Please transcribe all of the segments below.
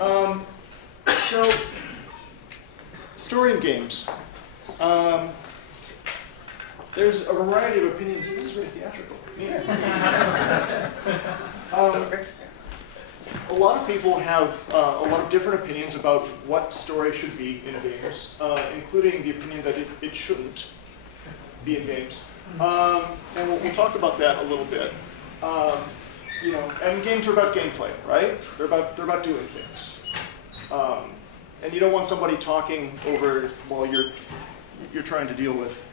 So, story in games. There's a variety of opinions. This is very theatrical. A lot of people have a lot of different opinions about what story should be in games, including the opinion that it shouldn't be in games. And we'll talk about that a little bit. You know, and games are about gameplay, right? They're about doing things. And you don't want somebody talking over while you're trying to deal with,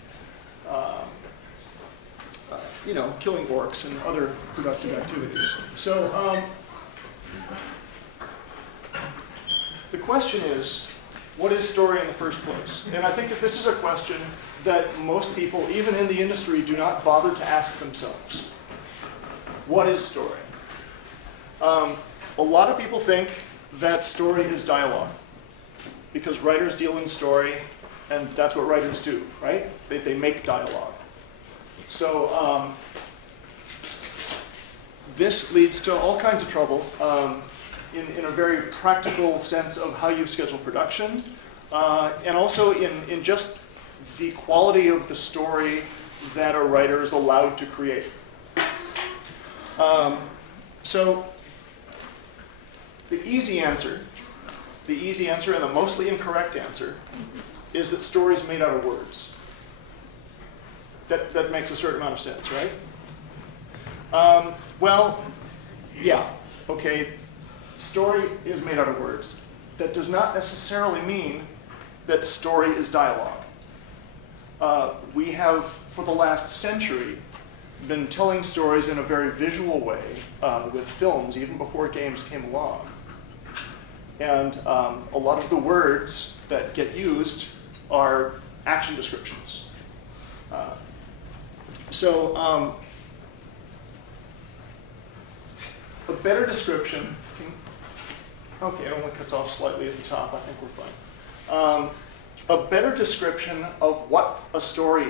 you know, killing orcs and other productive activities. So the question is, what is story in the first place? And I think that this is a question that most people, even in the industry, do not bother to ask themselves. What is story? A lot of people think that story is dialogue, because writers deal in story, and that's what writers do, right? They make dialogue. So this leads to all kinds of trouble in a very practical sense of how you schedule production, and also in just the quality of the story that a writer is allowed to create. So the easy answer and the mostly incorrect answer is that story is made out of words. That makes a certain amount of sense, right? Well, yeah, okay, story is made out of words. That does not necessarily mean that story is dialogue. We have, for the last century, been telling stories in a very visual way with films, even before games came along. And a lot of the words that get used are action descriptions. So a better description, okay, it only cuts off slightly at the top, I think we're fine. A better description of what a story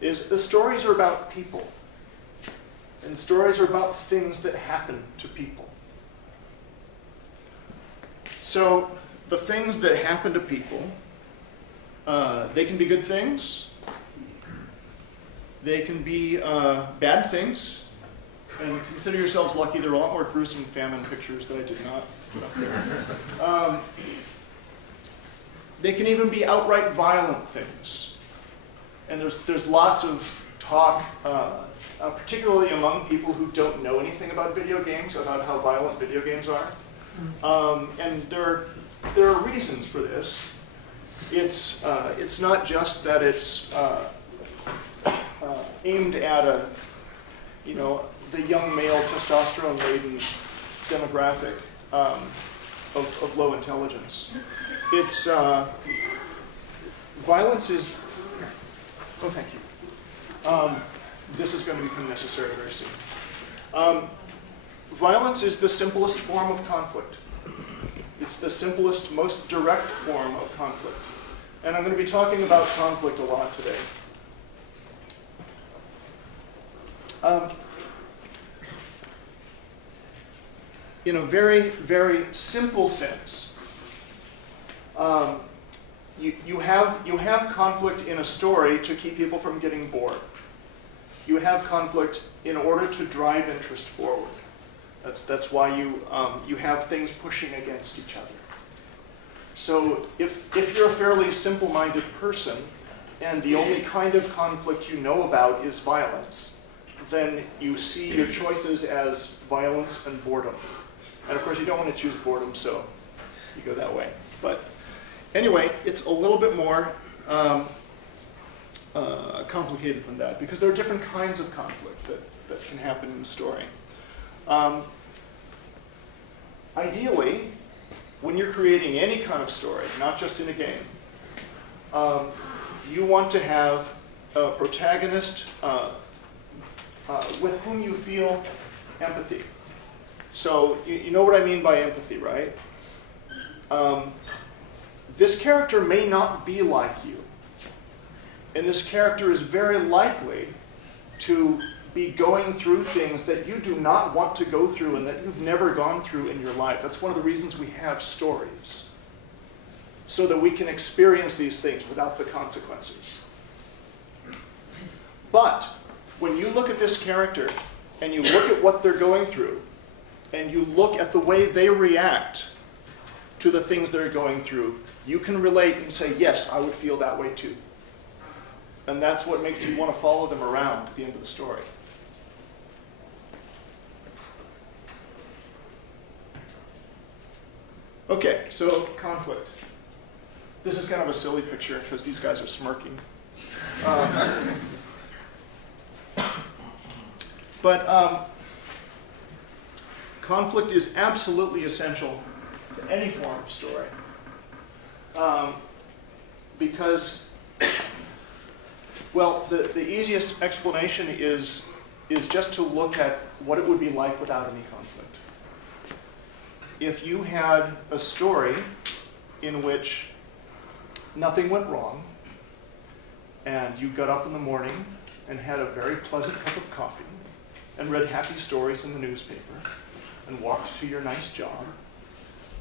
is the stories are about people. And stories are about things that happen to people. So the things that happen to people, they can be good things. They can be bad things. And consider yourselves lucky, there are a lot more gruesome famine pictures that I did not put up there. They can even be outright violent things. And there's lots of talk, particularly among people who don't know anything about video games, about how violent video games are. And there are reasons for this. It's not just that it's aimed at the young male testosterone-laden demographic of low intelligence. It's violence is. Oh, thank you. This is going to become necessary very soon. Violence is the simplest form of conflict. It's the simplest, most direct form of conflict. And I'm going to be talking about conflict a lot today. In a very, very simple sense, you have conflict in a story to keep people from getting bored. You have conflict in order to drive interest forward. That's why you have things pushing against each other. So if you're a fairly simple-minded person and the only kind of conflict you know about is violence, then you see your choices as violence and boredom. And of course you don't want to choose boredom, so you go that way. But anyway, it's a little bit more complicated than that, because there are different kinds of conflict that can happen in the story. Ideally, when you're creating any kind of story, not just in a game, you want to have a protagonist with whom you feel empathy. So you know what I mean by empathy, right? This character may not be like you. And this character is very likely to be going through things that you do not want to go through and that you've never gone through in your life. That's one of the reasons we have stories, so that we can experience these things without the consequences. But when you look at this character and you look at what they're going through and you look at the way they react to the things they're going through, you can relate and say, yes, I would feel that way too. And that's what makes you want to follow them around at the end of the story. Okay, so conflict. This is kind of a silly picture because these guys are smirking. But conflict is absolutely essential to any form of story. Because, well, the easiest explanation is just to look at what it would be like without any conflict. If you had a story in which nothing went wrong, and you got up in the morning and had a very pleasant cup of coffee, and read happy stories in the newspaper, and walked to your nice job,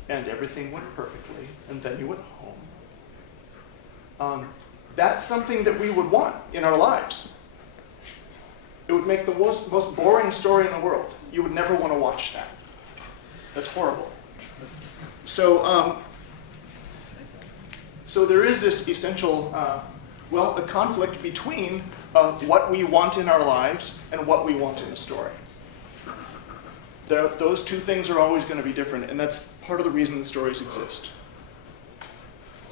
and everything went perfectly, and then you went home, that's something that we would want in our lives. It would make the most boring story in the world. You would never want to watch that. That's horrible. So, so there is this essential, well, a conflict between what we want in our lives and what we want in a story. Those two things are always going to be different, and that's part of the reason the stories exist.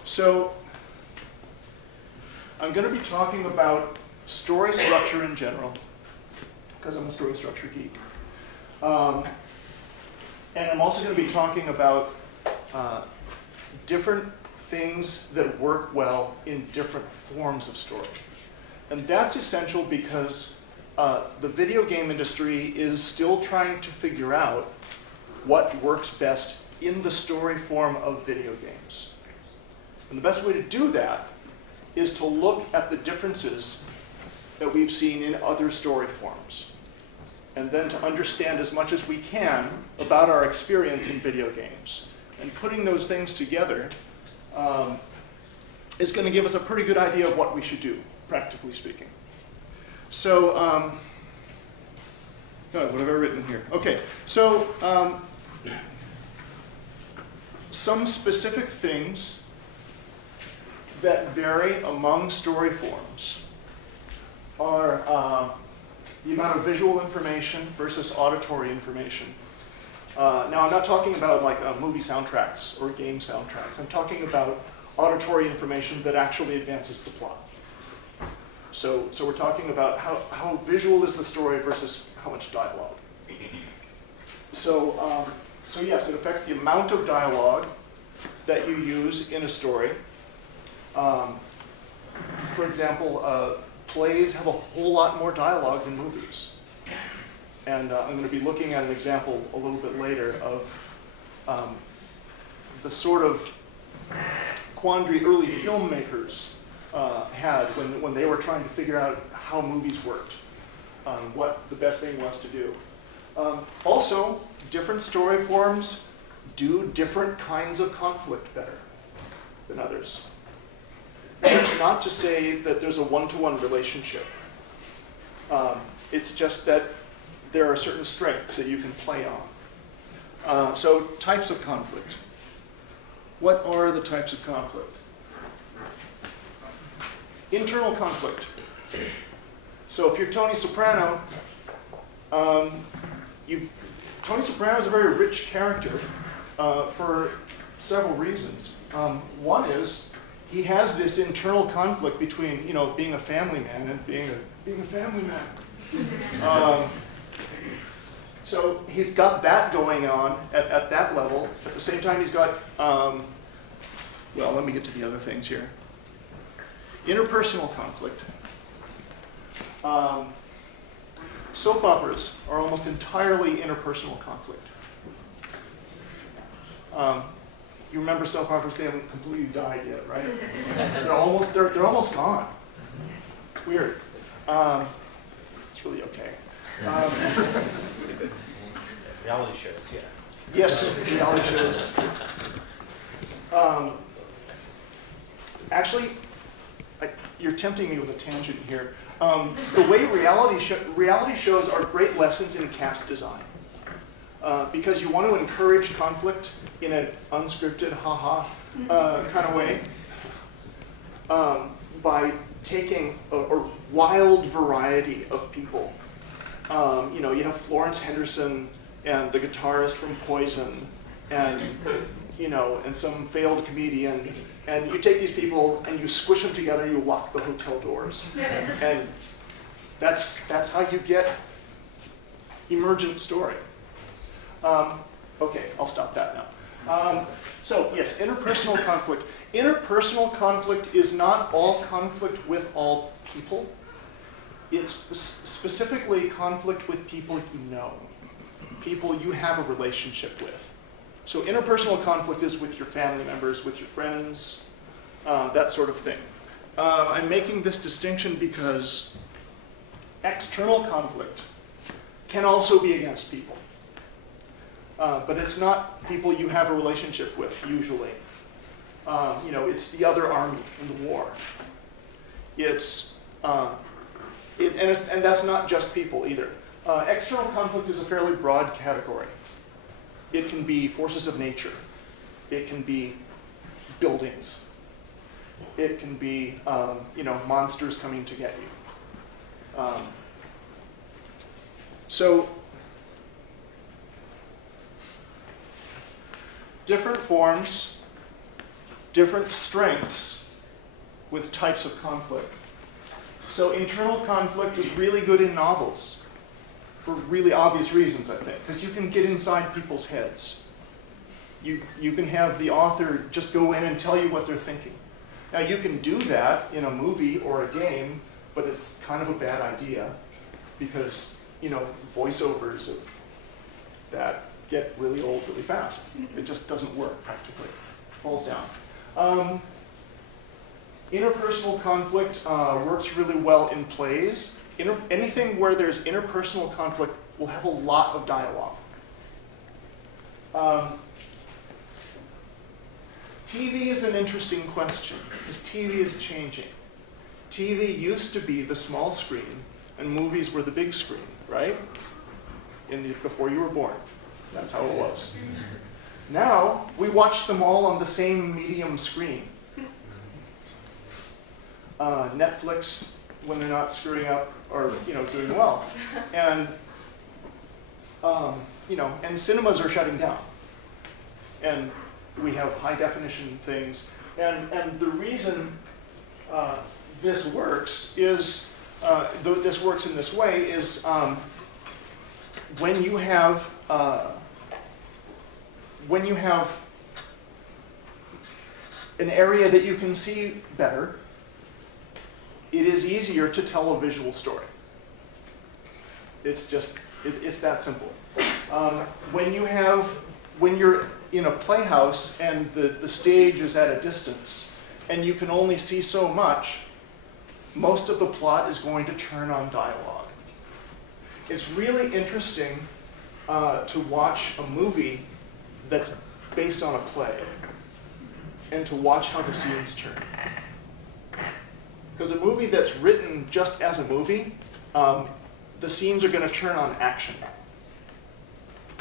So, I'm going to be talking about story structure in general, because I'm a story structure geek. And I'm also going to be talking about different things that work well in different forms of story. And that's essential because the video game industry is still trying to figure out what works best in the story form of video games. And the best way to do that is to look at the differences that we've seen in other story forms, and then to understand as much as we can about our experience in video games. And putting those things together is going to give us a pretty good idea of what we should do, practically speaking. So, what have I written here? Okay, so some specific things that vary among story forms are the amount of visual information versus auditory information. Now, I'm not talking about like movie soundtracks or game soundtracks. I'm talking about auditory information that actually advances the plot. So we're talking about how visual is the story versus how much dialogue. So yes, it affects the amount of dialogue that you use in a story. For example, plays have a whole lot more dialogue than movies. And I'm going to be looking at an example a little bit later of the sort of quandary early filmmakers had when they were trying to figure out how movies worked, what the best thing was to do. Also, different story forms do different kinds of conflict better than others. That's not to say that there's a one-to-one relationship. It's just that there are certain strengths that you can play on. So types of conflict. What are the types of conflict? Internal conflict. So if you're Tony Soprano, Tony Soprano is a very rich character for several reasons. One is he has this internal conflict between, being a family man and being a family man. So he's got that going on at that level. At the same time, he's got, well, let me get to the other things here. Interpersonal conflict. Soap operas are almost entirely interpersonal conflict. You remember soap operas? They haven't completely died yet, right? They're almost gone. It's weird. It's really okay. Reality shows, yeah. Yes, reality shows. Actually, you're tempting me with a tangent here. The way reality shows are great lessons in cast design. Because you want to encourage conflict in an unscripted, haha, kind of way, by taking a wild variety of people. You have Florence Henderson and the guitarist from Poison, and and some failed comedian, and you take these people and you squish them together, you lock the hotel doors, and that's how you get emergent story. Okay, I'll stop that now. So yes, interpersonal conflict. Interpersonal conflict is not all conflict with all people. It's specifically conflict with people you know, people you have a relationship with. So interpersonal conflict is with your family members, with your friends, that sort of thing. I'm making this distinction because external conflict can also be against people. But it's not people you have a relationship with, usually. It's the other army in the war. And that's not just people either. External conflict is a fairly broad category. It can be forces of nature. It can be buildings. It can be, monsters coming to get you. So, different forms, different strengths with types of conflict. So internal conflict is really good in novels for really obvious reasons, I think, because you can get inside people's heads. You can have the author just go in and tell you what they're thinking. Now you can do that in a movie or a game, but it's kind of a bad idea because, voiceovers of that get really old really fast. It just doesn't work practically. It falls down. Interpersonal conflict works really well in plays. Anything where there's interpersonal conflict will have a lot of dialogue. TV is an interesting question, because TV is changing. TV used to be the small screen, and movies were the big screen, right? Before you were born. That's how it was. Now, we watch them all on the same medium screen. Netflix, when they're not screwing up, are doing well. And and cinemas are shutting down. And we have high definition things. And the reason this works is, this works in this way, is when you have an area that you can see better, it is easier to tell a visual story. It's that simple. When you're in a playhouse and the stage is at a distance and you can only see so much, most of the plot is going to turn on dialogue. It's really interesting to watch a movie that's based on a play and to watch how the scenes turn. Because a movie that's written just as a movie, the scenes are going to turn on action.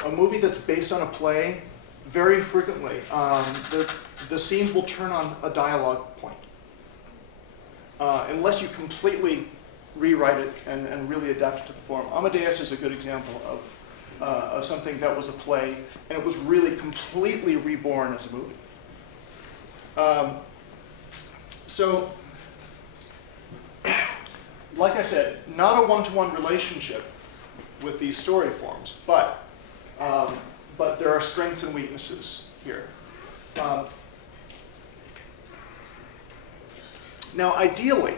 A movie that's based on a play, very frequently, the scenes will turn on a dialogue point. Unless you completely rewrite it and really adapt it to the form. Amadeus is a good example of something that was a play, and it was really completely reborn as a movie. So, like I said, not a one-to-one relationship with these story forms, but there are strengths and weaknesses here. Now, ideally,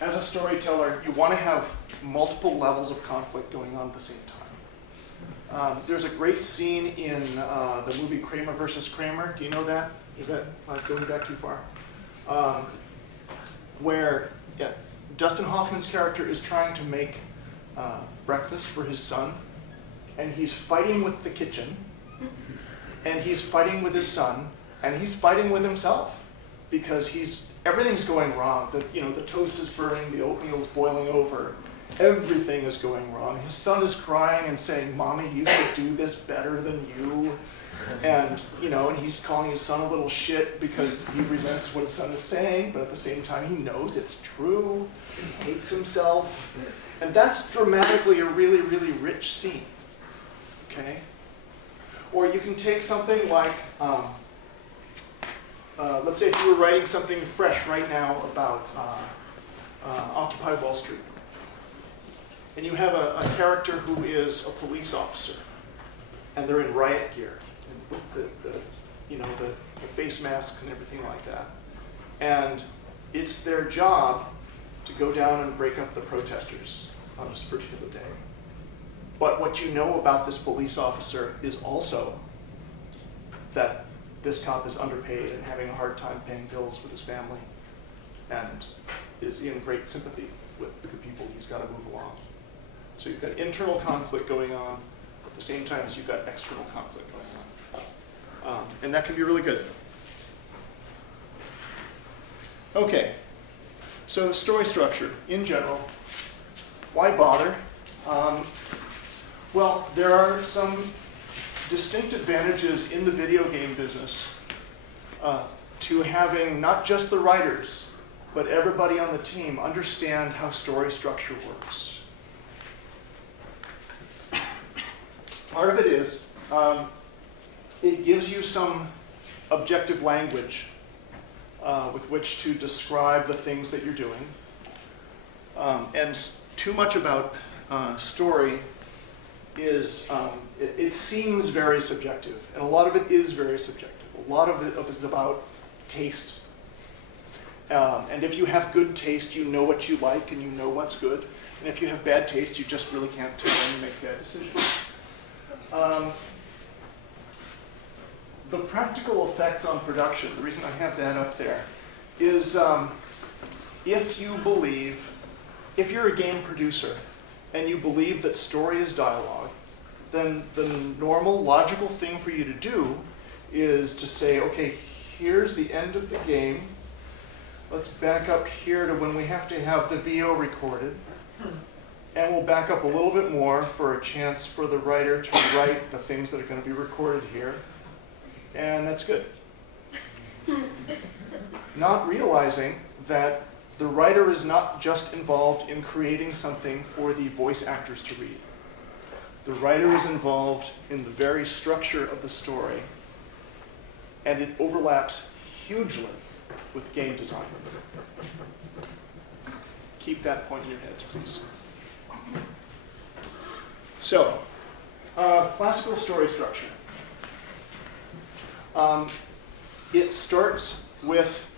as a storyteller, you want to have multiple levels of conflict going on at the same time. There's a great scene in the movie Kramer versus Kramer. Do you know that? Is that going back too far? Where Dustin Hoffman's character is trying to make breakfast for his son, and he's fighting with the kitchen, and he's fighting with his son, and he's fighting with himself because everything's going wrong. The toast is burning, the oatmeal's boiling over, everything is going wrong. His son is crying and saying, "Mommy, you could do this better than you." And and he's calling his son a little shit because he resents what his son is saying, but at the same time he knows it's true. He hates himself. And that's dramatically a really, really rich scene. Okay? Or you can take something like, let's say if you were writing something fresh right now about Occupy Wall Street. And you have a character who is a police officer, and they're in riot gear, and with the face masks and everything like that. And it's their job to go down and break up the protesters on this particular day. But what you know about this police officer is also that this cop is underpaid and having a hard time paying bills with his family, and is in great sympathy with the people he's got to move along. So you've got internal conflict going on at the same time as you've got external conflict going on. And that can be really good. Okay, so story structure in general. Why bother? Well, there are some distinct advantages in the video game business to having not just the writers, but everybody on the team understand how story structure works. Part of it is, it gives you some objective language with which to describe the things that you're doing. And too much about story is, it seems very subjective, and a lot of it is very subjective. A lot of it is about taste. And if you have good taste, you know what you like and you know what's good. And if you have bad taste, you just really can't tell and make bad decisions. The practical effects on production, the reason I have that up there, is if you're a game producer and you believe that story is dialogue, then the normal logical thing for you to do is to say, okay, here's the end of the game. Let's back up here to when we have to have the VO recorded. And we'll back up a little bit more for a chance for the writer to write the things that are going to be recorded here. And that's good. Not realizing that the writer is not just involved in creating something for the voice actors to read. The writer is involved in the very structure of the story, and it overlaps hugely with game design. Keep that point in your heads, please. So, classical story structure. It starts with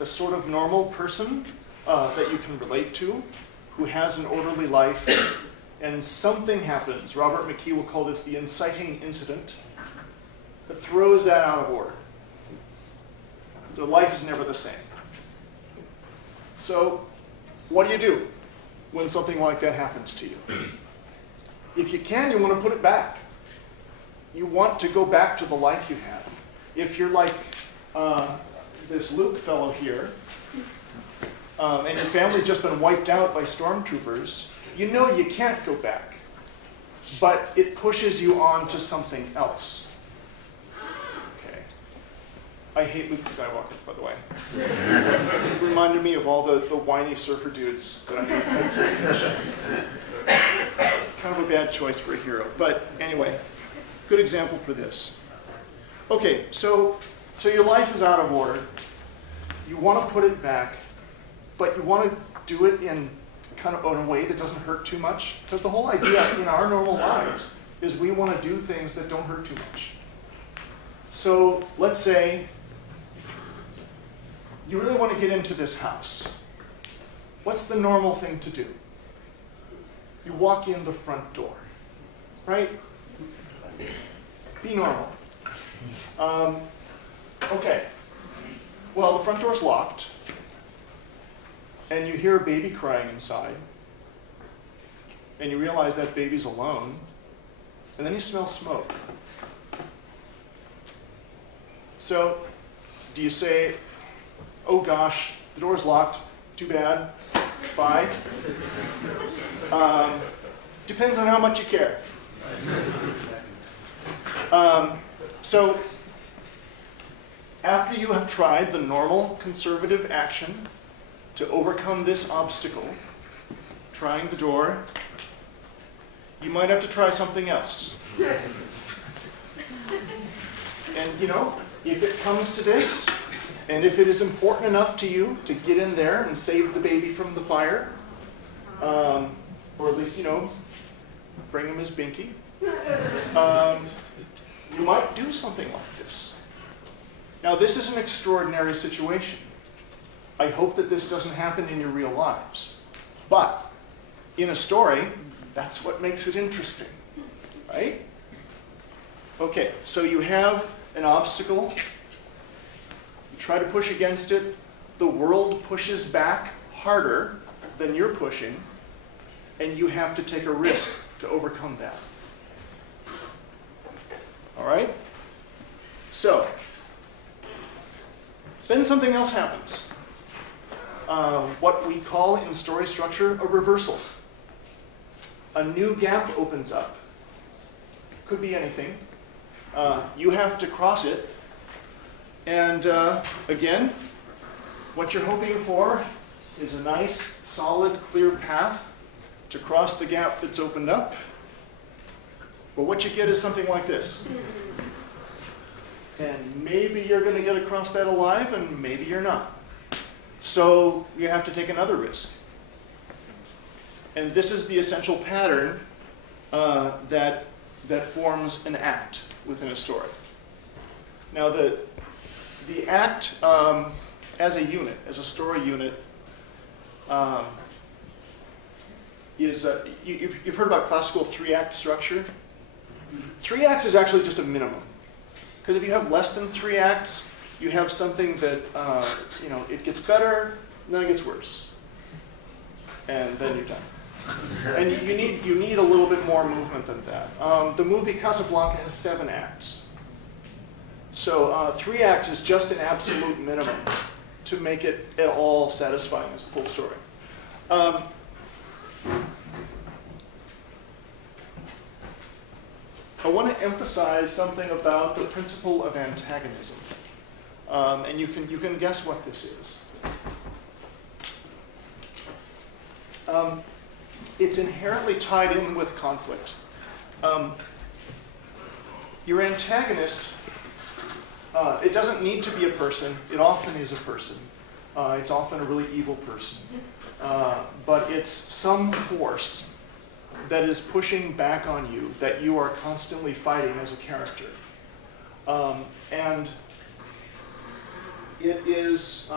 a sort of normal person that you can relate to, who has an orderly life, and something happens. Robert McKee will call this the inciting incident that throws that out of order. Their life is never the same. So, what do when something like that happens to you? If you can, you want to put it back. You want to go back to the life you had. If you're like this Luke fellow here, and your family's just been wiped out by stormtroopers, you know you can't go back. But it pushes you on to something else. Okay. I hate Luke Skywalker, by the way. It reminded me of all the whiny surfer dudes that I knew. Kind of a bad choice for a hero. But anyway, good example for this. Okay, so your life is out of order. You want to put it back, but you want to do it in kind of in a way that doesn't hurt too much. Because the whole idea in our normal lives is we want to do things that don't hurt too much. So let's say you really want to get into this house. What's the normal thing to do? You walk in the front door, right? Be normal. Okay. Well, the front door's locked, and you hear a baby crying inside, and you realize that baby's alone, and then you smell smoke. So, do you say, oh gosh, the door's locked, too bad, bye? Depends on how much you care. So, after you have tried the normal conservative action to overcome this obstacle, trying the door, you might have to try something else. And you know, if it comes to this, and if it is important enough to you to get in there and save the baby from the fire, or at least, you know, bring him his binky, you might do something like this. Now, this is an extraordinary situation. I hope that this doesn't happen in your real lives. But in a story, that's what makes it interesting, right? Okay, so you have an obstacle. You try to push against it. The world pushes back harder than you're pushing, and you have to take a risk to overcome that. All right? So, then something else happens. What we call in story structure a reversal. A new gap opens up. Could be anything. You have to cross it. And again, what you're hoping for is a nice, solid, clear path to cross the gap that's opened up. But what you get is something like this. And maybe you're going to get across that alive, and maybe you're not. So you have to take another risk. And this is the essential pattern that forms an act within a story. Now, the act as a unit, as a story unit, is you've heard about classical 3-act structure. 3 acts is actually just a minimum. Because if you have less than 3 acts, you have something that, you know, it gets better, and then it gets worse. And then you're done. And you need a little bit more movement than that. The movie Casablanca has 7 acts. So 3 acts is just an absolute minimum to make it at all satisfying as a full story. I want to emphasize something about the principle of antagonism. And you can guess what this is. It's inherently tied in with conflict. Your antagonist, it doesn't need to be a person. It often is a person. It's often a really evil person. But it's some force that is pushing back on you, that you are constantly fighting as a character. And it is,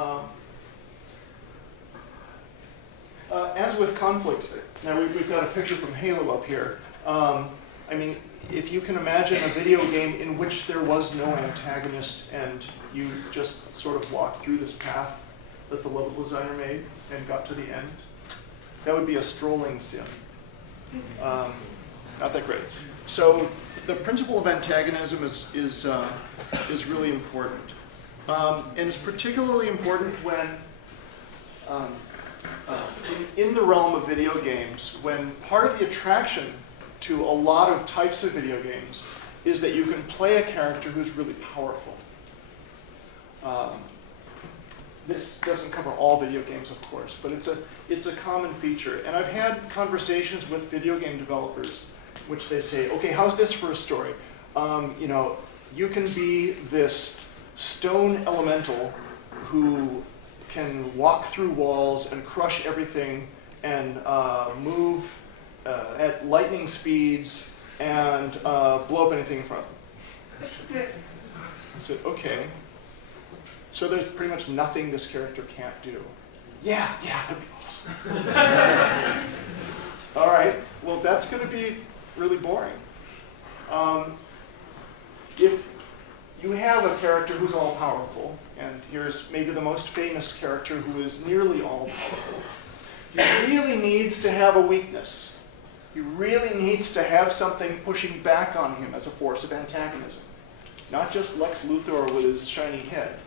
as with conflict, now we've got a picture from Halo up here. I mean, if you can imagine a video game in which there was no antagonist and you just sort of walked through this path that the level designer made and got to the end, that would be a strolling sim. Not that great. So the principle of antagonism is really important. And it's particularly important when, in the realm of video games, when part of the attraction to a lot of types of video games is that you can play a character who's really powerful. This doesn't cover all video games, of course, but it's a common feature. And I've had conversations with video game developers in which they say, okay, how's this for a story? You know, you can be this stone elemental who can walk through walls and crush everything and move at lightning speeds and blow up anything in front of them. I said, okay. So there's pretty much nothing this character can't do. Yeah, that'd be awesome. All right, well, that's going to be really boring. If you have have a character who's all-powerful, and here's maybe the most famous character who is nearly all-powerful. He really needs to have a weakness. He really needs to have something pushing back on him as a force of antagonism. Not just Lex Luthor with his shiny head.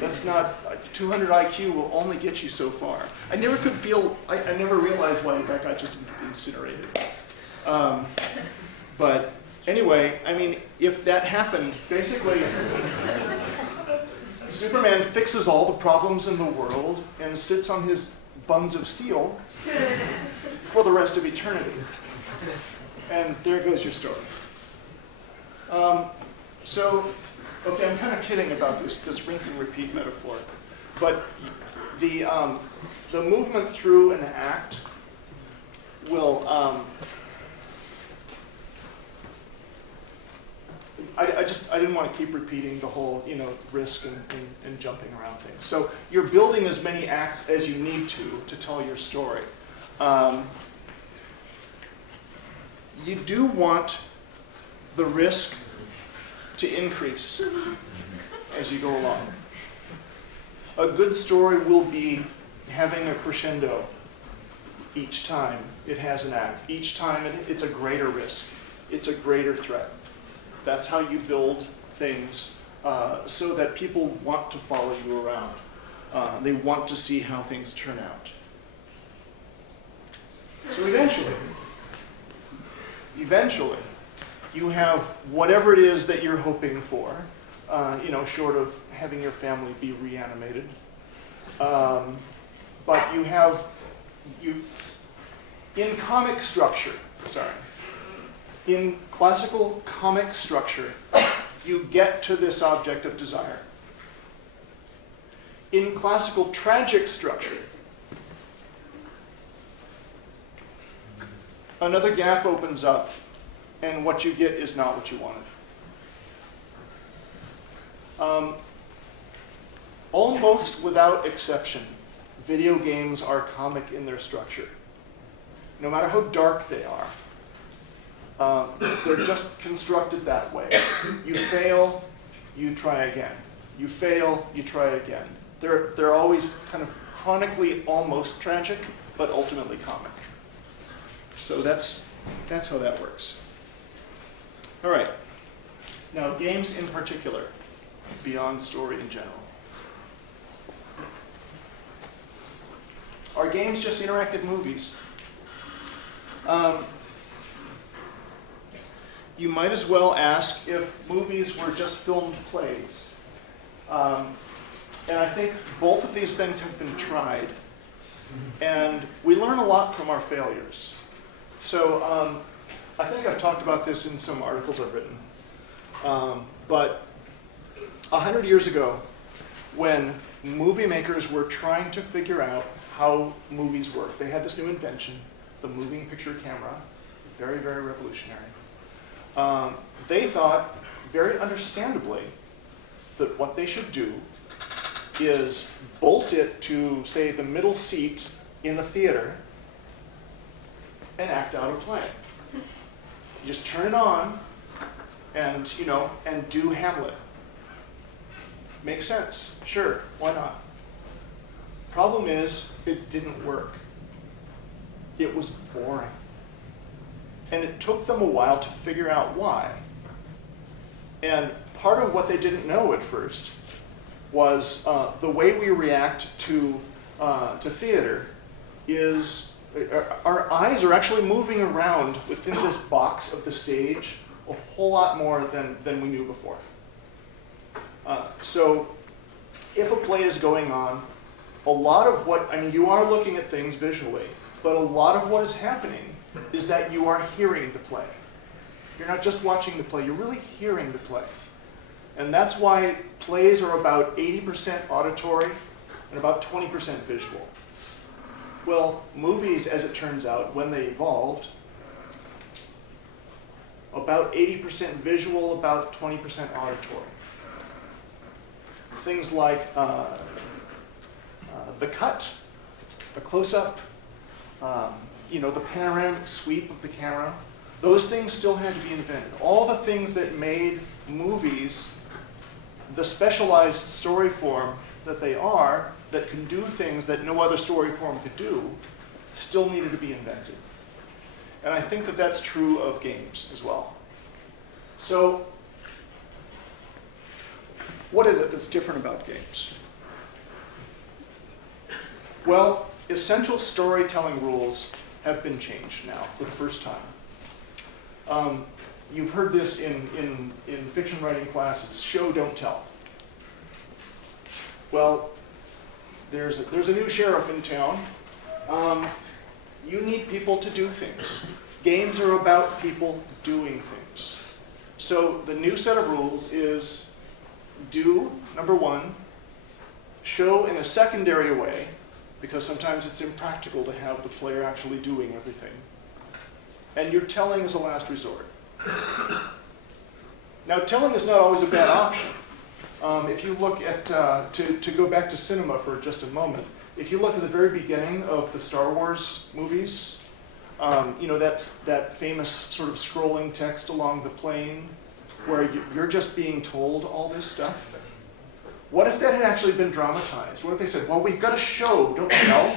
That's not, 200 IQ will only get you so far. I never could feel, I never realized why that got just incinerated. But anyway, I mean, if that happened, basically, Superman fixes all the problems in the world and sits on his buns of steel for the rest of eternity. And there goes your story. So, okay, I'm kind of kidding about this rinse and repeat metaphor, but the movement through an act will, I didn't want to keep repeating the whole, risk and jumping around things. So you're building as many acts as you need to tell your story. You do want the risk to increase as you go along. A good story will be having a crescendo each time it has an act. Each time it's a greater risk. It's a greater threat. That's how you build things so that people want to follow you around. They want to see how things turn out. So eventually, you have whatever it is that you're hoping for, short of having your family be reanimated. But in comic structure, in classical comic structure, you get to this object of desire. In classical tragic structure, another gap opens up, and what you get is not what you wanted. Almost without exception, video games are comic in their structure. No matter how dark they are, they're just constructed that way. You fail, you try again. You fail, you try again. They're always kind of chronically almost tragic, but ultimately comic. So that's how that works. All right. Now, games in particular, beyond story in general. Are games just interactive movies? You might as well ask if movies were just filmed plays. And I think both of these things have been tried. And we learn a lot from our failures. So I think I've talked about this in some articles I've written. But 100 years ago, when movie makers were trying to figure out how movies work, they had this new invention, the moving picture camera, very, very revolutionary. They thought, very understandably, that what they should do is bolt it to, say, the middle seat in a theater and act out a play. You just turn it on and, and do Hamlet. Makes sense. Sure, why not? Problem is, it didn't work. It was boring. And it took them a while to figure out why. And part of what they didn't know at first was the way we react to theater is our eyes are actually moving around within this box of the stage a whole lot more than we knew before. So if a play is going on, a lot of what, you are looking at things visually, but a lot of what is happening is that you are hearing the play. You're not just watching the play, you're really hearing the play. And that's why plays are about 80% auditory and about 20% visual. Well, movies, as it turns out, when they evolved, about 80% visual, about 20% auditory. Things like the cut, the close-up, the panoramic sweep of the camera, those things still had to be invented. All the things that made movies the specialized story form that they are, that can do things that no other story form could do, still needed to be invented. And I think that that's true of games as well. So, what is it that's different about games? Well, essential storytelling rules have been changed now for the first time. You've heard this in fiction writing classes, show, don't tell. Well, there's a new sheriff in town. You need people to do things. Games are about people doing things. So the new set of rules is do, number one, show in a secondary way, because sometimes it's impractical to have the player actually doing everything. And your telling is a last resort. Now, telling is not always a bad option. If you look at, to go back to cinema for just a moment, if you look at the very beginning of the Star Wars movies, you know, that famous sort of scrolling text along the plane where you're just being told all this stuff. What if that had actually been dramatized? What if they said, well, we've got a show, don't tell?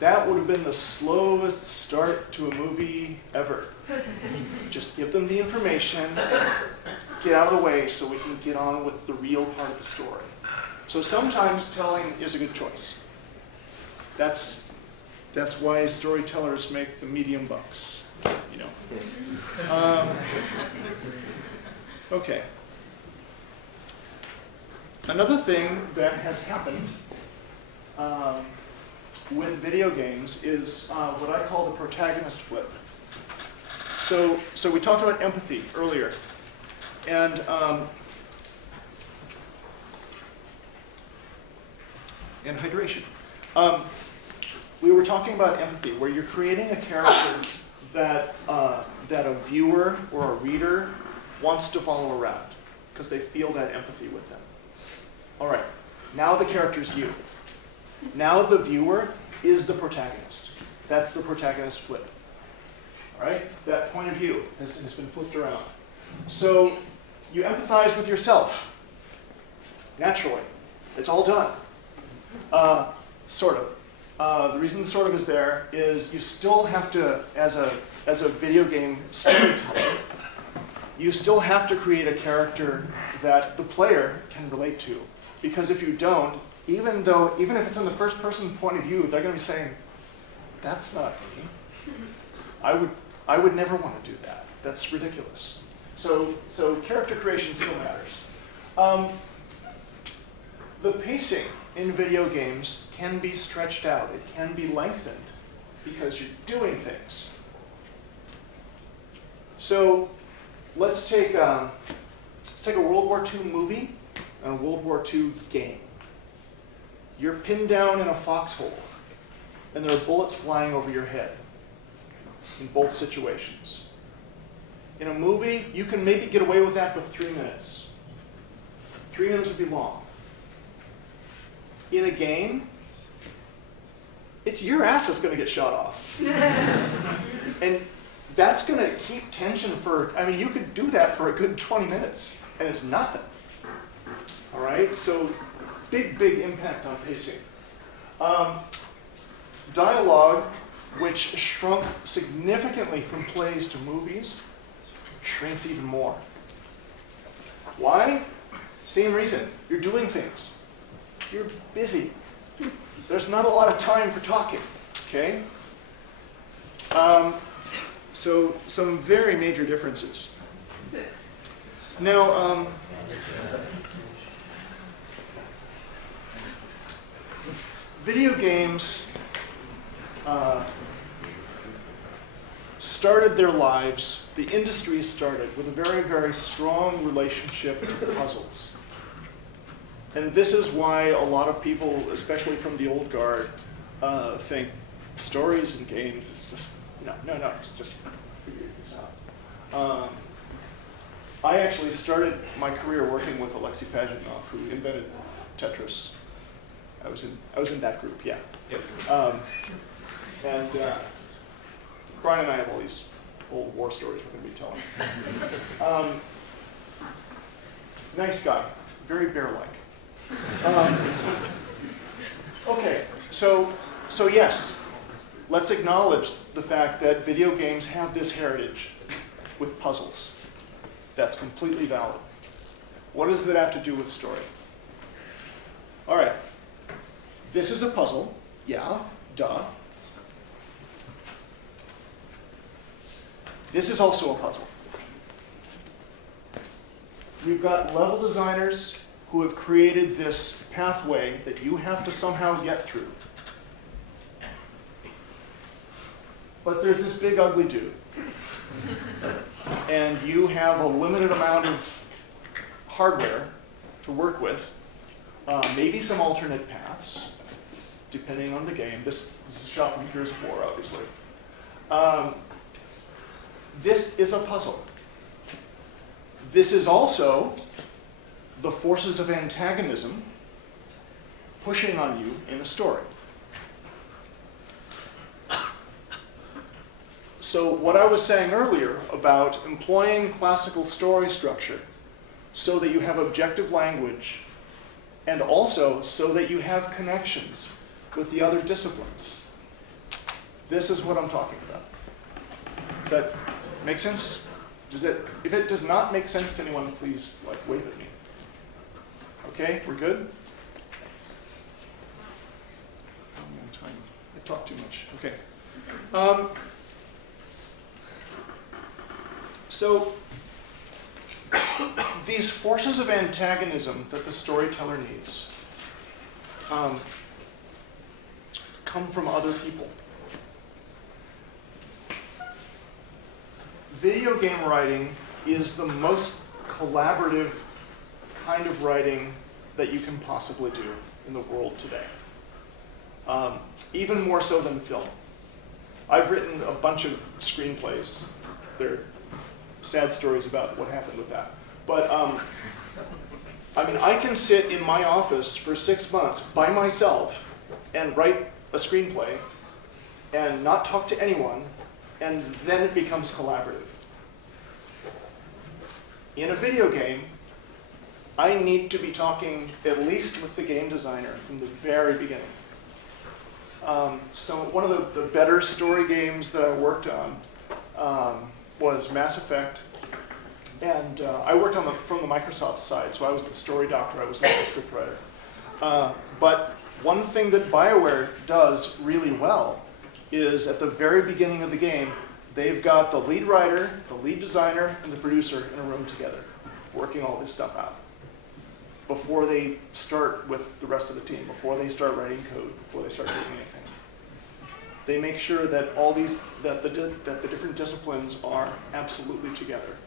That would have been the slowest start to a movie ever. Just give them the information, get out of the way so we can get on with the real part of the story. So sometimes telling is a good choice. That's why storytellers make the medium bucks, you know. Okay. Another thing that has happened with video games is what I call the Protagonist Flip. So we talked about empathy earlier, and hydration. We were talking about empathy, where you're creating a character that a viewer or a reader wants to follow around because they feel that empathy with them. All right, now the character's you. Now the viewer is the protagonist. That's the protagonist flip. All right, that point of view has been flipped around. So you empathize with yourself, naturally. It's all done. Sort of. The reason the sort of is there is you still have to, as a video game storyteller, you still have to create a character that the player can relate to. Because if you don't, even if it's in the first person point of view, they're going to be saying, that's not me. I would never want to do that. That's ridiculous. So character creation still matters. The pacing in video games can be stretched out. It can be lengthened because you're doing things. So let's take a World War II movie and a World War II game. You're pinned down in a foxhole, and there are bullets flying over your head in both situations. In a movie, you can maybe get away with that for 3 minutes. 3 minutes would be long. In a game, it's your ass that's going to get shot off. And that's going to keep tension for, I mean, you could do that for a good 20 minutes, and it's nothing. All right? So big impact on pacing. Dialogue, which shrunk significantly from plays to movies, shrinks even more. Why? Same reason. You're doing things. You're busy. There's not a lot of time for talking, okay? So some very major differences. Now, video games started their lives, the industry started with a very, very strong relationship to puzzles. And this is why a lot of people, especially from the old guard, think stories and games is just, no, it's just figure this out. I actually started my career working with Alexei Pajitnov, who invented Tetris. I was in that group, yeah. Yep. And Brian and I have all these old war stories we're going to be telling. Nice guy. Very bear-like. Okay, so yes, let's acknowledge the fact that video games have this heritage with puzzles. That's completely valid. What does that have to do with story? All right, this is a puzzle. Yeah, duh. This is also a puzzle. We've got level designers who have created this pathway that you have to somehow get through. But there's this big ugly dude. And you have a limited amount of hardware to work with, maybe some alternate paths, depending on the game. This is shot from Gears of War, obviously. This is a puzzle. This is also the forces of antagonism pushing on you in a story. So what I was saying earlier about employing classical story structure so that you have objective language and also so that you have connections with the other disciplines. This is what I'm talking about. Does that make sense? If it does not make sense to anyone, please wave at me. Okay, we're good? I talk too much. Okay. So these forces of antagonism that the storyteller needs come from other people. Video game writing is the most collaborative kind of writing that you can possibly do in the world today. Even more so than film. I've written a bunch of screenplays. They're sad stories about what happened with that. But I mean, I can sit in my office for 6 months by myself and write a screenplay and not talk to anyone, and then it becomes collaborative. In a video game, I need to be talking at least with the game designer from the very beginning. So one of the better story games that I worked on was Mass Effect. And I worked from the Microsoft side, so I was the story doctor, I was not the script writer. But one thing that BioWare does really well is at the very beginning of the game, they've got the lead writer, the lead designer, and the producer in a room together, working all this stuff out before they start with the rest of the team, before they start writing code, before they start doing anything. They make sure that that the different disciplines are absolutely together,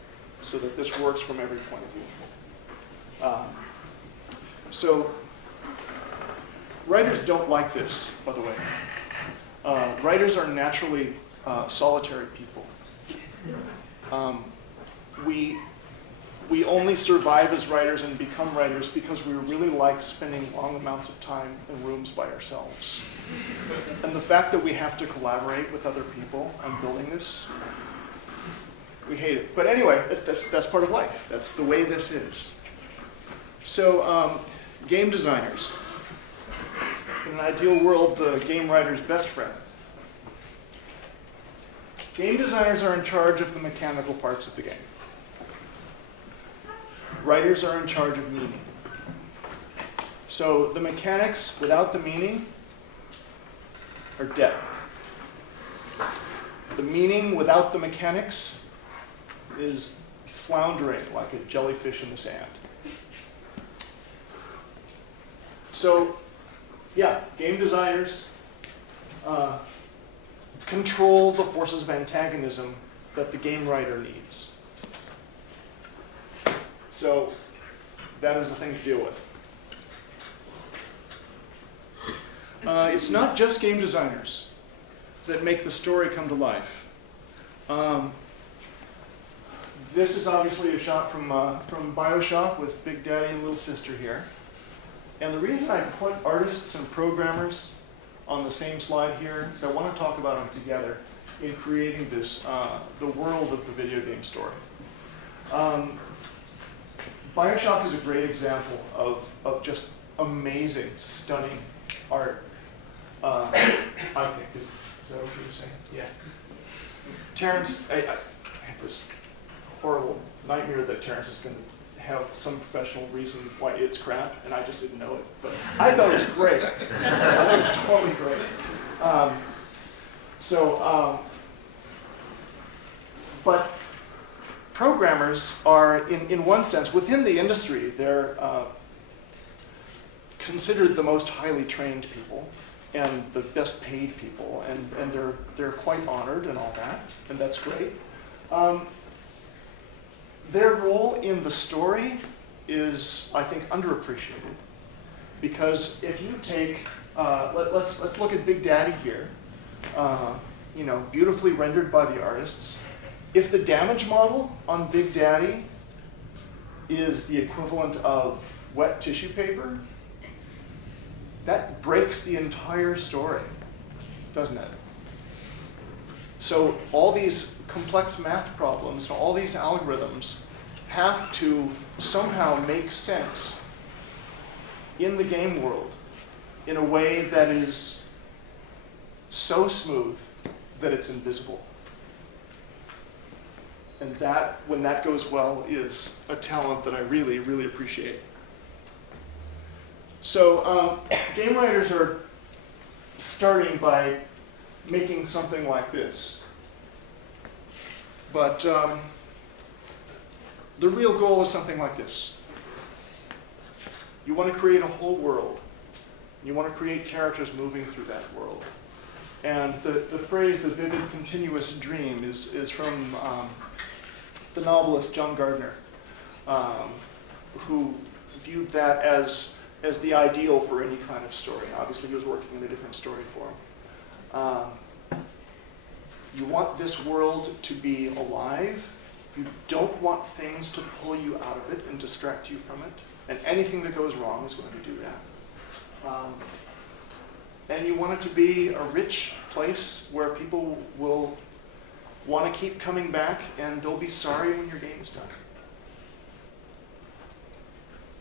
so that this works from every point of view. So writers don't like this, by the way. Writers are naturally solitary people. We only survive as writers and become writers because we really like spending long amounts of time in rooms by ourselves. And the fact that we have to collaborate with other people on building this, we hate it. But anyway, that's part of life. That's the way this is. So game designers. In an ideal world, the game writer's best friend. Game designers are in charge of the mechanical parts of the game. Writers are in charge of meaning. So the mechanics without the meaning are dead. The meaning without the mechanics is floundering like a jellyfish in the sand. So, yeah, game designers control the forces of antagonism that the game writer needs. So that is the thing to deal with. It's not just game designers that make the story come to life. This is obviously a shot from BioShock with Big Daddy and Little Sister here. And the reason I put artists and programmers on the same slide here is I want to talk about them together in creating this, the world of the video game story. BioShock is a great example of just amazing, stunning art. I think. Is that what you were saying? Yeah. Terrence, I have this horrible nightmare that Terrence is going to have some professional reason why it's crap, and I just didn't know it. But I thought it was great. I thought it was totally great. But programmers are, in one sense, within the industry, they're considered the most highly trained people and the best paid people, and they're quite honored and all that, and that's great. Their role in the story is, I think, underappreciated, because if you take, let's look at Big Daddy here, you know, beautifully rendered by the artists. If the damage model on Big Daddy is the equivalent of wet tissue paper, that breaks the entire story, doesn't it? So all these complex math problems and all these algorithms have to somehow make sense in the game world in a way that is so smooth that it's invisible. And that, when that goes well, is a talent that I really, really appreciate. So game writers are starting by making something like this. But the real goal is something like this. You want to create a whole world. You want to create characters moving through that world. And the phrase, the vivid continuous dream, is from the novelist John Gardner, who viewed that as the ideal for any kind of story. Obviously, he was working in a different story form. You want this world to be alive. You don't want things to pull you out of it and distract you from it. And anything that goes wrong is going to do that. And you want it to be a rich place where people will want to keep coming back, and they'll be sorry when your game is done.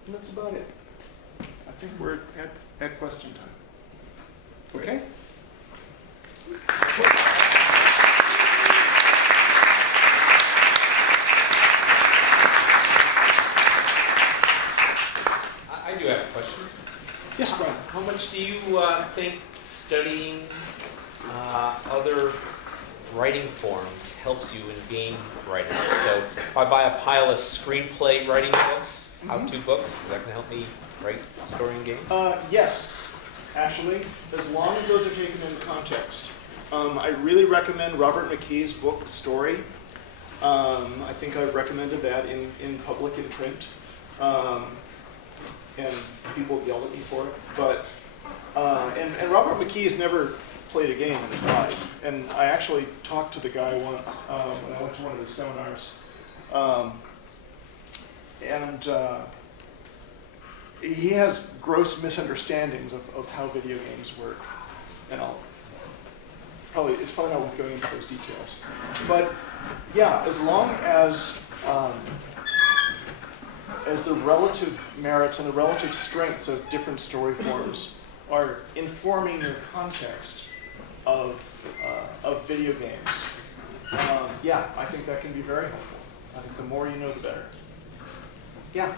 And that's about it. I think we're at question time. Okay? I do have a question. Yes, Brian. How much do you think studying other writing forms helps you in game writing? So if I buy a pile of screenplay writing books, how-to books, is that going to help me write a story in games? Yes, actually, as long as those are taken into context. I really recommend Robert McKee's book, Story. I think I've recommended that in public, in print. And people yelled at me for it. But and Robert McKee's never played a game in his life. And I actually talked to the guy once when I went to one of his seminars. He has gross misunderstandings of how video games work. And it's probably not worth going into those details. But yeah, as long as the relative merits and the relative strengths of different story forms are informing your context of video games, yeah, I think that can be very helpful. I think the more you know, the better. Yeah?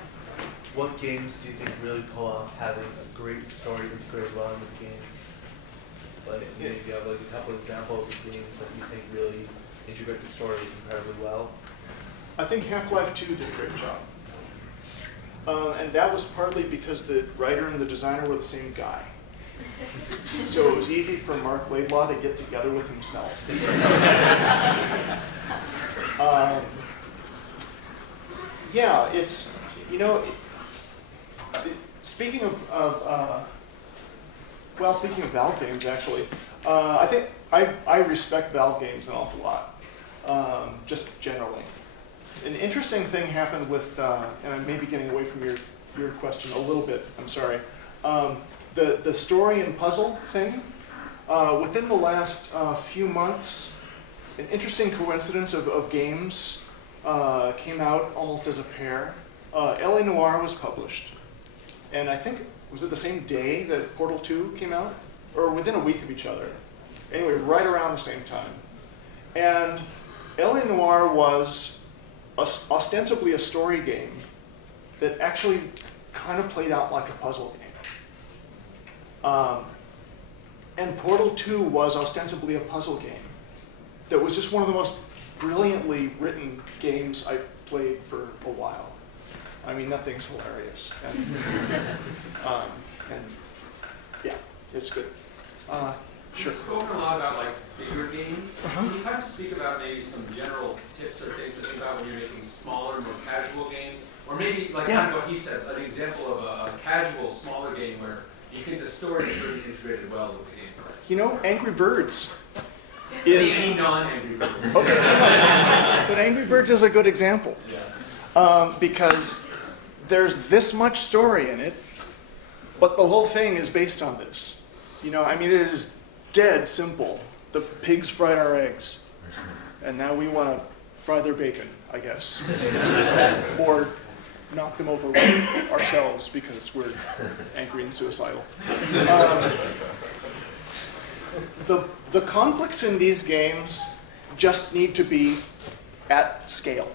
What games do you think really pull off having a great story integrated well in the game? Like, you have like a couple examples of games that you think really integrate the story incredibly well? I think Half-Life 2 did a great job. And that was partly because the writer and the designer were the same guy. So it was easy for Mark Laidlaw to get together with himself. Yeah, it's, you know, speaking of Valve games, actually, I think I respect Valve games an awful lot, just generally. An interesting thing happened with, and I may be getting away from your question a little bit, I'm sorry. The story and puzzle thing, within the last few months, an interesting coincidence of games came out almost as a pair. L.A. Noire was published, and I think, was it the same day that Portal 2 came out? Or within a week of each other. Anyway, right around the same time. And L.A. Noire was ostensibly a story game that actually kind of played out like a puzzle game. And Portal 2 was ostensibly a puzzle game that was just one of the most brilliantly written games I've played for a while. I mean, nothing's hilarious. And yeah, it's good. Sure. You've spoken a lot about like bigger games. Can you kind of speak about maybe some general tips or things to think about when you're making smaller, more casual games? Or maybe, like kind of what he said, an example of a casual, smaller game where you think the story is really integrated well with the gameplay. You know, Angry Birds is... Maybe non-Angry Birds. Okay. But Angry Birds is a good example. Yeah. Because there's this much story in it, but the whole thing is based on this. You know, I mean, it is dead simple. The pigs fried our eggs, and now we want to fry their bacon, I guess. Or knock them over ourselves because we're angry and suicidal. The conflicts in these games just need to be at scale.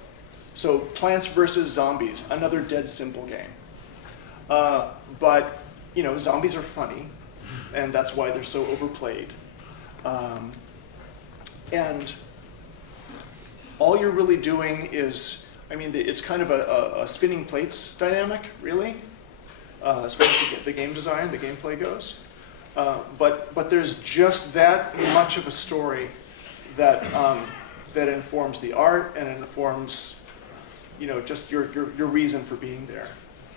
So Plants vs. Zombies, another dead simple game. But, you know, zombies are funny, and that's why they're so overplayed. And all you're really doing is, I mean, it's kind of a spinning plates dynamic, really, as far as the game design, the gameplay goes. But there's just that much of a story that that informs the art and informs, you know, just your reason for being there.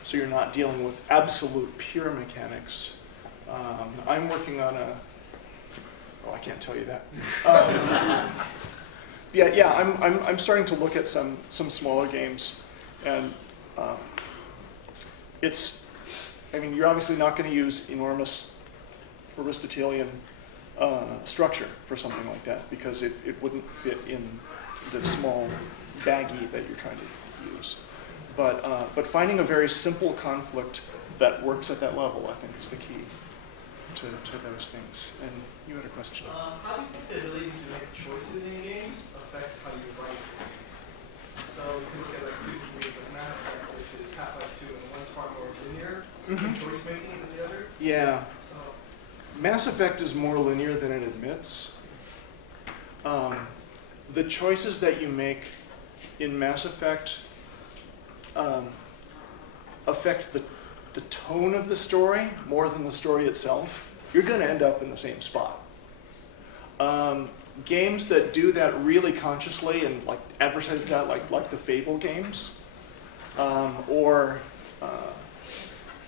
So you're not dealing with absolute pure mechanics. I'm working on a. Oh, I can't tell you that. I'm starting to look at some smaller games, and it's. I mean, you're obviously not going to use enormous Aristotelian structure for something like that because it wouldn't fit in the small baggie that you're trying to use. But finding a very simple conflict that works at that level, I think, is the key to those things. And you had a question. How do you think the ability to make choices in games affects how you write? So you can look at like two games like Mass Effect, which is Half-Life 2, and one's far more linear choice making than the other. Yeah. So Mass Effect is more linear than it admits. The choices that you make in Mass Effect affect the tone of the story more than the story itself. You're going to end up in the same spot. Games that do that really consciously and like advertise that, like the Fable games, or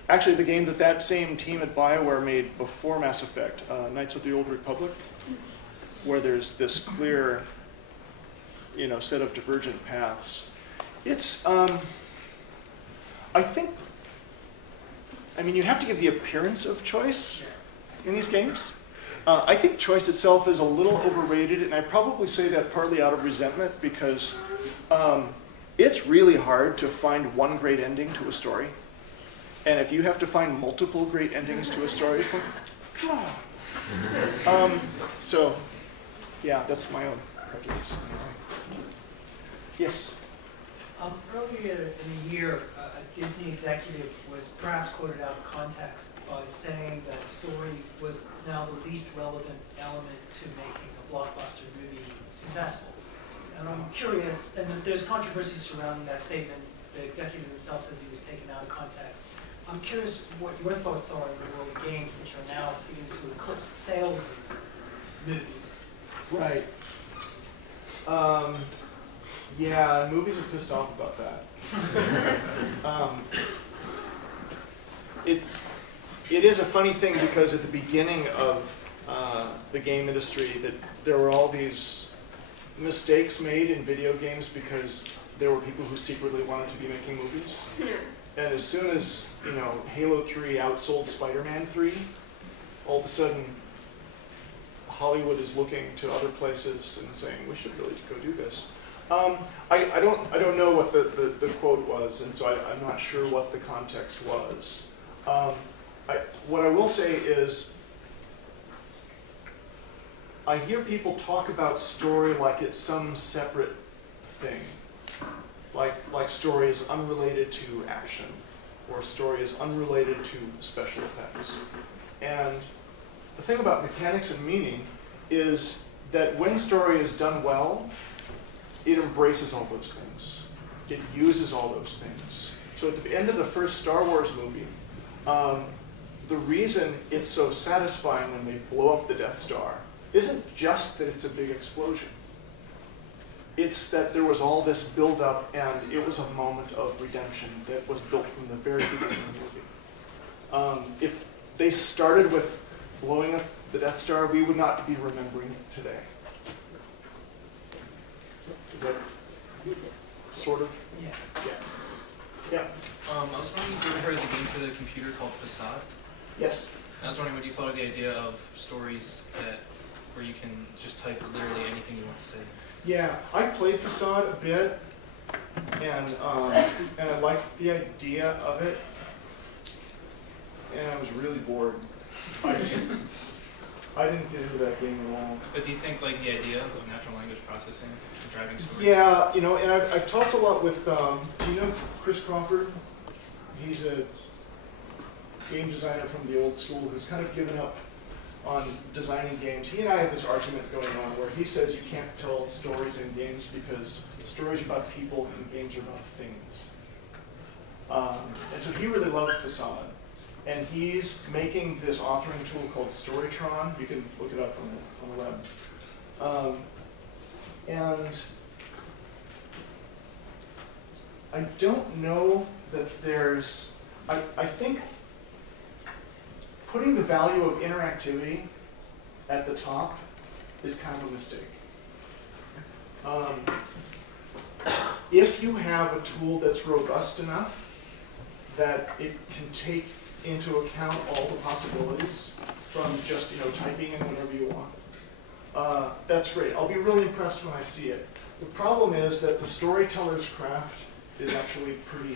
actually the game that same team at BioWare made before Mass Effect, Knights of the Old Republic, where there's this clear, you know, set of divergent paths. It's, I think, I mean, you have to give the appearance of choice in these games. I think choice itself is a little overrated, and I probably say that partly out of resentment because it's really hard to find one great ending to a story. And if you have to find multiple great endings to a story, it's like, come on. So, yeah, that's my own prejudice. Yes? Earlier in the year, a Disney executive was perhaps quoted out of context by saying that story was now the least relevant element to making a blockbuster movie successful. And I'm curious, and there's controversy surrounding that statement. The executive himself says he was taken out of context. I'm curious what your thoughts are in the world of games, which are now beginning to eclipse sales of movies. Right. Yeah, movies are pissed off about that. It is a funny thing because at the beginning of the game industry, that there were all these mistakes made in video games because there were people who secretly wanted to be making movies. And as soon as, you know, Halo 3 outsold Spider-Man 3, all of a sudden Hollywood is looking to other places and saying, we should really go do this. I don't know what the quote was, and so I'm not sure what the context was. What I will say is, I hear people talk about story like it's some separate thing. Like story is unrelated to action, or story is unrelated to special effects. And the thing about mechanics and meaning is that when story is done well, it embraces all those things. It uses all those things. So at the end of the first Star Wars movie, the reason it's so satisfying when they blow up the Death Star isn't just that it's a big explosion. It's that there was all this build-up, and it was a moment of redemption that was built from the very beginning of the movie. If they started with blowing up the Death Star, we would not be remembering it today. Is that sort of? Yeah. Yeah. I was wondering if you ever heard of the game for the computer called Facade. Yes. I was wondering what you thought of the idea of stories where you can just type literally anything you want to say. Yeah, I played Facade a bit, and I liked the idea of it, and I was really bored. I didn't get into that game at all. But do you think like the idea of natural language processing for driving stories? Yeah, you know, and I've talked a lot with, do you know Chris Crawford? He's a game designer from the old school who's kind of given up on designing games. He and I have this argument going on where he says you can't tell stories in games because stories are about people and games are about things. And so he really loved Facade. And he's making this authoring tool called Storytron. You can look it up on the web. And I don't know that there's, I think putting the value of interactivity at the top is kind of a mistake. If you have a tool that's robust enough that it can take into account all the possibilities from just typing in whatever you want, that's great. I'll be really impressed when I see it. The problem is that the storyteller's craft is actually pretty